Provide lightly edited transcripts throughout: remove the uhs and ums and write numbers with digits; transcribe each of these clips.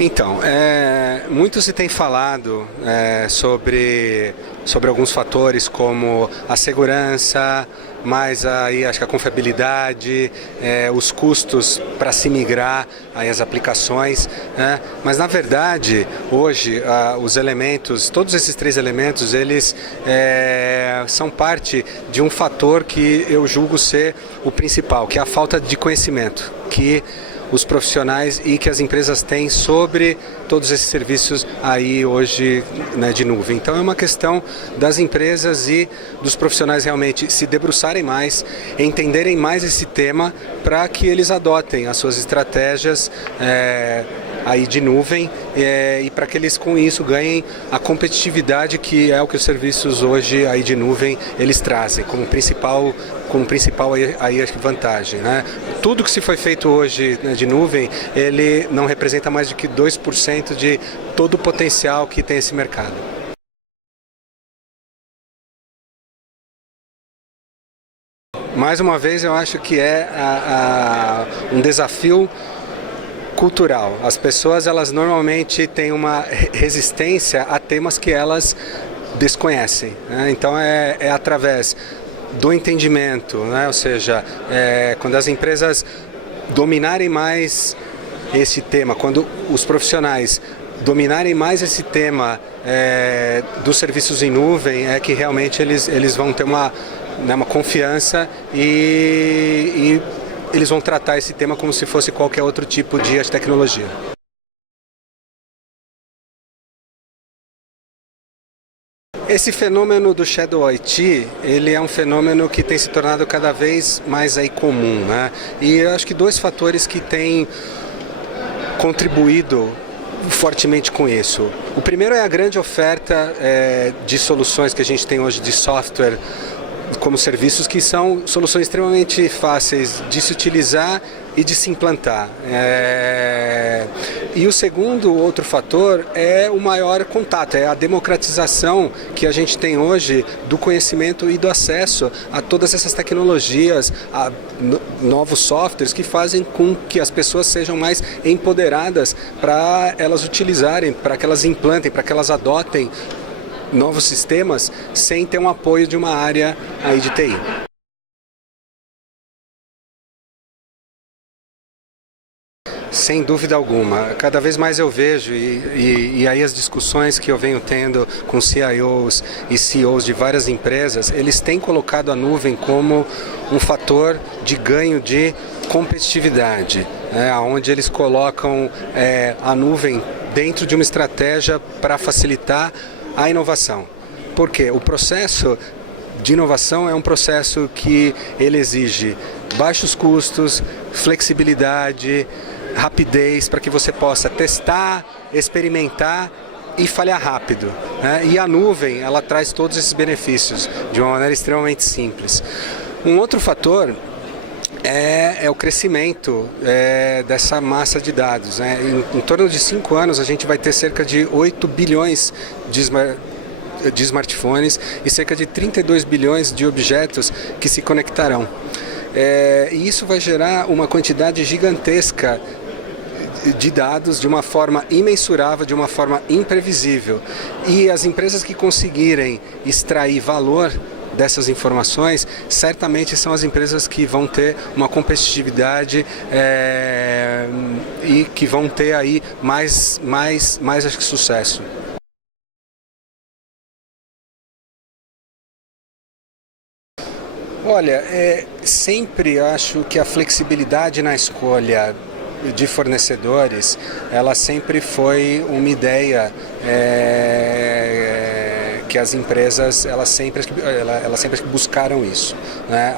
Então, muito se tem falado sobre alguns fatores como a segurança, mais aí acho que a confiabilidade, os custos para se migrar aí as aplicações, né? Mas na verdade hoje os elementos, todos esses três elementos, eles são parte de um fator que eu julgo ser o principal, que é a falta de conhecimento que os profissionais e que as empresas têm sobre todos esses serviços aí hoje, né, de nuvem. Então é uma questão das empresas e dos profissionais realmente se debruçarem mais, entenderem mais esse tema para que eles adotem as suas estratégias aí de nuvem e para que eles com isso ganhem a competitividade que é o que os serviços hoje aí de nuvem eles trazem como principal aí acho que vantagem, né? Tudo que se foi feito hoje, né, de nuvem, ele não representa mais do que 2% de todo o potencial que tem esse mercado. Mais uma vez, eu acho que é um desafio cultural. As pessoas, elas normalmente têm uma resistência a temas que elas desconhecem, né? Então é através do entendimento, né? Ou seja, quando as empresas dominarem mais esse tema, quando os profissionais dominarem mais esse tema dos serviços em nuvem, é que realmente eles vão ter uma confiança e eles vão tratar esse tema como se fosse qualquer outro tipo de tecnologia. Esse fenômeno do Shadow IT, ele é um fenômeno que tem se tornado cada vez mais aí comum, né? E eu acho que dois fatores que têm contribuído fortemente com isso. O primeiro é a grande oferta de soluções que a gente tem hoje de software como serviços, que são soluções extremamente fáceis de se utilizar e de se implantar. E o segundo outro fator é o maior contato, é a democratização que a gente tem hoje do conhecimento e do acesso a todas essas tecnologias, a novos softwares que fazem com que as pessoas sejam mais empoderadas para elas utilizarem, para que elas implantem, para que elas adotem novos sistemas sem ter um apoio de uma área aí de TI. Sem dúvida alguma. Cada vez mais eu vejo, e aí as discussões que eu venho tendo com CIOs e CEOs de várias empresas, eles têm colocado a nuvem como um fator de ganho de competitividade, onde eles colocam a nuvem dentro de uma estratégia para facilitar a inovação. Porque o processo de inovação é um processo que ele exige baixos custos, flexibilidade, rapidez, para que você possa testar, experimentar e falhar rápido, né? E a nuvem, ela traz todos esses benefícios de uma maneira extremamente simples. Um outro fator é o crescimento dessa massa de dados, né? Em torno de 5 anos a gente vai ter cerca de 8 bilhões de smartphones e cerca de 32 bilhões de objetos que se conectarão. E isso vai gerar uma quantidade gigantesca de dados de uma forma imensurável, de uma forma imprevisível. E as empresas que conseguirem extrair valor dessas informações, certamente são as empresas que vão ter uma competitividade e que vão ter aí mais acho que sucesso. Olha, sempre acho que a flexibilidade na escolha de fornecedores, ela sempre foi uma ideia que as empresas elas sempre buscaram isso, né?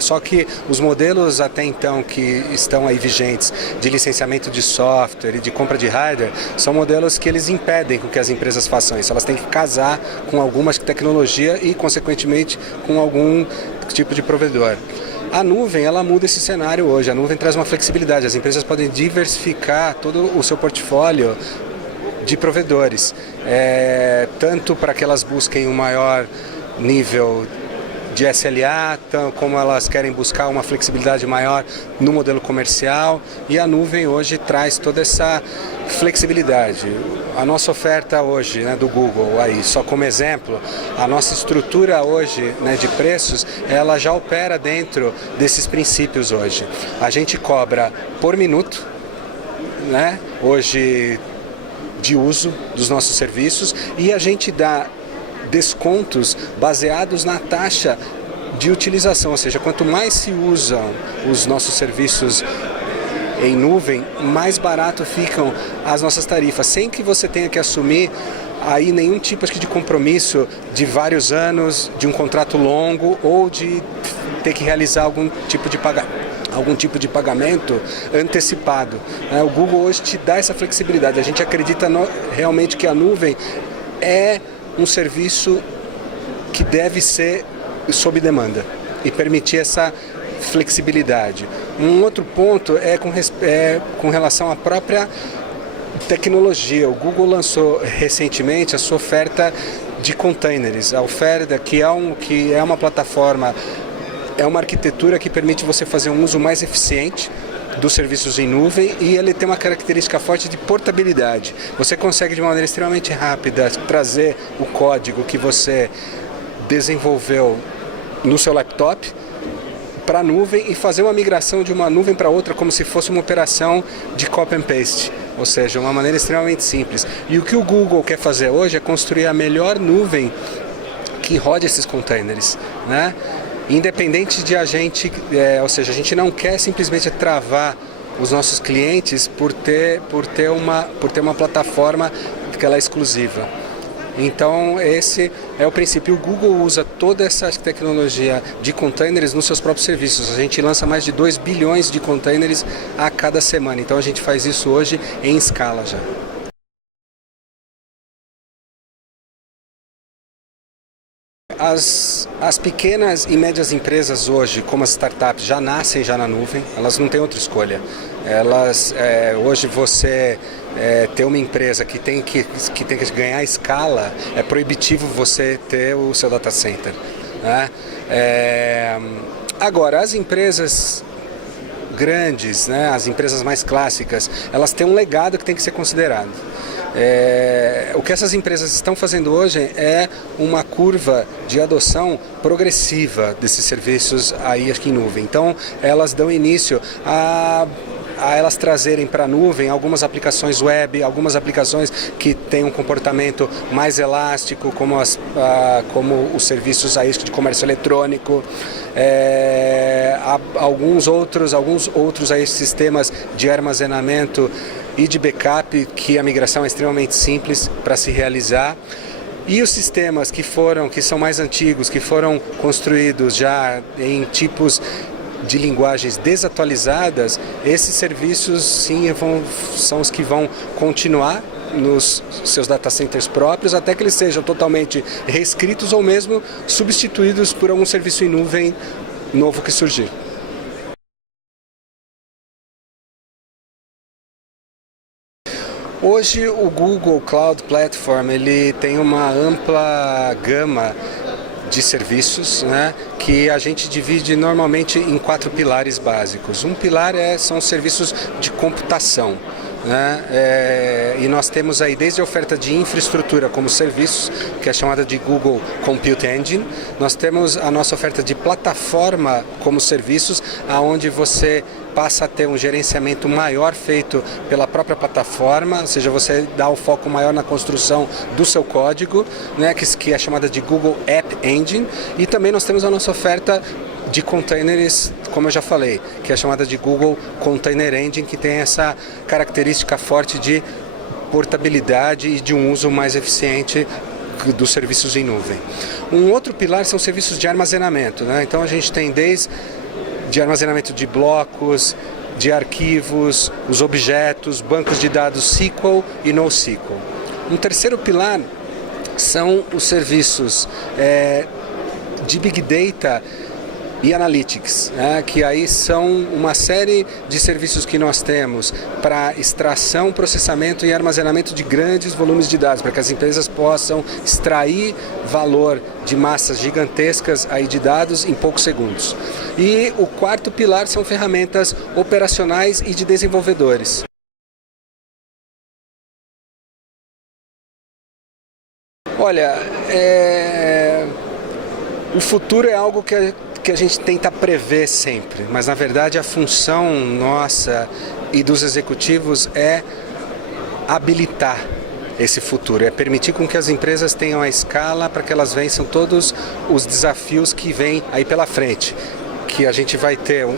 Só que os modelos até então que estão aí vigentes de licenciamento de software e de compra de hardware são modelos que eles impedem que as empresas façam isso. Elas têm que casar com alguma tecnologia e, consequentemente, com algum tipo de provedor. A nuvem, ela muda esse cenário hoje. A nuvem traz uma flexibilidade. As empresas podem diversificar todo o seu portfólio de provedores, tanto para que elas busquem um maior nível de SLA, como elas querem buscar uma flexibilidade maior no modelo comercial, e a nuvem hoje traz toda essa flexibilidade. A nossa oferta hoje, né, do Google, aí, só como exemplo, a nossa estrutura hoje, né, de preços, ela já opera dentro desses princípios hoje. A gente cobra por minuto, né, hoje de uso dos nossos serviços, e a gente dá descontos baseados na taxa de utilização, ou seja, quanto mais se usam os nossos serviços em nuvem, mais barato ficam as nossas tarifas, sem que você tenha que assumir aí nenhum tipo de compromisso de vários anos, de um contrato longo ou de ter que realizar algum tipo de pagamento antecipado. O Google hoje te dá essa flexibilidade. A gente acredita realmente que a nuvem é um serviço que deve ser sob demanda e permitir essa flexibilidade. Um outro ponto é com relação à própria tecnologia. O Google lançou recentemente a sua oferta de containers, a oferta que é uma plataforma, é uma arquitetura que permite você fazer um uso mais eficiente dos serviços em nuvem, e ele tem uma característica forte de portabilidade. Você consegue de uma maneira extremamente rápida trazer o código que você desenvolveu no seu laptop para a nuvem e fazer uma migração de uma nuvem para outra como se fosse uma operação de copy and paste, ou seja, uma maneira extremamente simples. E o que o Google quer fazer hoje é construir a melhor nuvem que rode esses containers, né? Independente de ou seja, a gente não quer simplesmente travar os nossos clientes por ter uma plataforma que ela é exclusiva. Então, esse é o princípio. O Google usa toda essa tecnologia de containers nos seus próprios serviços. A gente lança mais de 2 bilhões de containers a cada semana. Então, a gente faz isso hoje em escala já. As pequenas e médias empresas hoje, como as startups, já nascem já na nuvem, elas não têm outra escolha. Hoje você ter uma empresa que tem que ganhar escala, é proibitivo você ter o seu data center, né? Agora, as empresas grandes, né, as empresas mais clássicas, elas têm um legado que tem que ser considerado. O que essas empresas estão fazendo hoje é uma curva de adoção progressiva desses serviços aí aqui em nuvem. Então, elas dão início a elas trazerem para a nuvem algumas aplicações web, algumas aplicações que têm um comportamento mais elástico, como os serviços aí de comércio eletrônico, alguns outros aí sistemas de armazenamento e de backup, que a migração é extremamente simples para se realizar. E os sistemas que são mais antigos, que foram construídos já em tipos de linguagens desatualizadas, esses serviços sim são os que vão continuar nos seus data centers próprios, até que eles sejam totalmente reescritos ou mesmo substituídos por algum serviço em nuvem novo que surgir. Hoje o Google Cloud Platform ele tem uma ampla gama de serviços, né, que a gente divide normalmente em 4 pilares básicos. Um pilar são os serviços de computação, né? E nós temos aí desde a oferta de infraestrutura como serviços, que é chamada de Google Compute Engine. Nós temos a nossa oferta de plataforma como serviços, aonde você passa a ter um gerenciamento maior feito pela própria plataforma, ou seja, você dá o foco maior na construção do seu código, né, que é chamada de Google App Engine. E também nós temos a nossa oferta de containers, como eu já falei, que é chamada de Google Container Engine, que tem essa característica forte de portabilidade e de um uso mais eficiente dos serviços em nuvem. Um outro pilar são serviços de armazenamento, né? Então a gente tem desde de armazenamento de blocos, de arquivos, os objetos, bancos de dados SQL e NoSQL. Um terceiro pilar são os serviços de Big Data e Analytics, né, que aí são uma série de serviços que nós temos para extração, processamento e armazenamento de grandes volumes de dados, para que as empresas possam extrair valor de massas gigantescas aí de dados em poucos segundos. E o quarto pilar são ferramentas operacionais e de desenvolvedores. Olha, o futuro é algo que a gente tenta prever sempre, mas na verdade a função nossa e dos executivos é habilitar esse futuro, é permitir com que as empresas tenham a escala para que elas vençam todos os desafios que vêm aí pela frente, que a gente vai ter um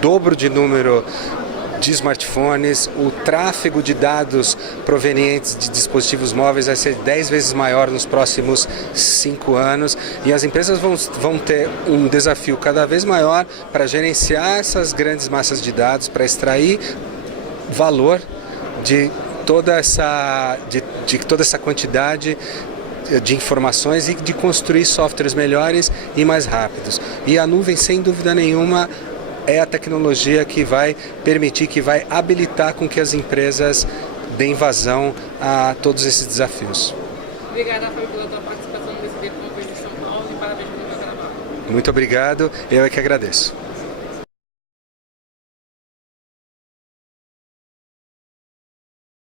dobro de número de smartphones, o tráfego de dados provenientes de dispositivos móveis vai ser 10 vezes maior nos próximos 5 anos e as empresas vão ter um desafio cada vez maior para gerenciar essas grandes massas de dados, para extrair valor de toda essa quantidade de informações e de construir softwares melhores e mais rápidos. E a nuvem, sem dúvida nenhuma, é a tecnologia que vai permitir, que vai habilitar com que as empresas deem vazão a todos esses desafios. Obrigada, Fábio, pela tua participação nesse evento de São Paulo e parabéns pelo teu trabalho. Muito obrigado, eu é que agradeço.